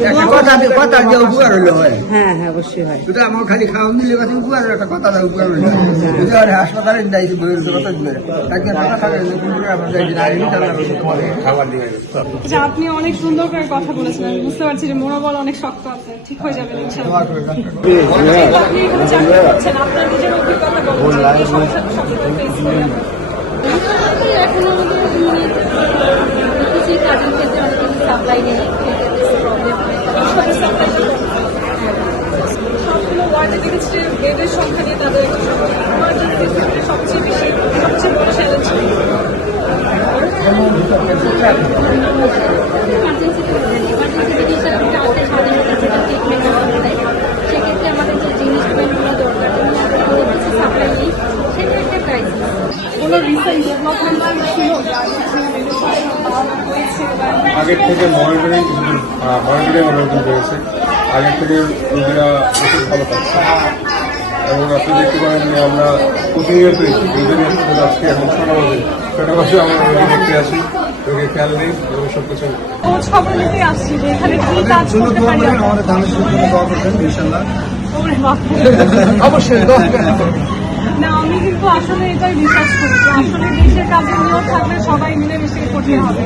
একটা কথা কথা দিয়ে উপকার হইলে হয়। হ্যাঁ হ্যাঁ অবশ্যই হয়। শুধু আমার খালি খাওয়ান দিলে কথা উপকার একটা কথা দেয় উপকার হইলে যদি আর হাসপাতালে যাইছি বইয়ের কথা দিলে তাকে কথা থাকে যে কোন করে আমরা যাই না আমি তাহলে আমি তোমাদের খাবার দিয়ে যে আপনি অনেক সুন্দর করে কথা বলেছেন আমি বুঝতে পারছি যে মনোবল অনেক শক্ত আছে ঠিক হয়ে যাবে ইনশাআল্লাহ। আপনি এখানে চাকরি করছেন আপনার নিজের অভিজ্ঞতা বলুন যে এই সমস্যাটা সবসময় ফেস করেন। এখনও আমাদের মানে কাজের ক্ষেত্রে অনেক কিছু সাপ্লাই নেই। ওয়ার্ডে বেডের সংখ্যা নিয়ে তাদের একটা সমস্যা সবচেয়ে বেশি সবচেয়ে বড় চ্যালেঞ্জ ইমার্জেন্সি ইমার্জেন্সি সেক্ষেত্রে আগের থেকে মনিটরিং মনিটরিং অনেকদিন বেড়েছে আগের থেকে রোগীরা প্রচুর ভালো পাচ্ছে। এবং আপনি দেখতে পারেন যে আমরা রোগীর হাসপাতালে আজকে এখন ছটা বাজে ছটা বাজে আমরা রোগী দেখতে আসি। রোগীর খেয়াল নেই এবং সব কিছু। অবশ্যই না আমি কিন্তু আসলে এটাই বিশ্বাস করি আসলে দেশের কাজে নিয়োগ থাকলে সবাই মিলেমিশে করতে হবে।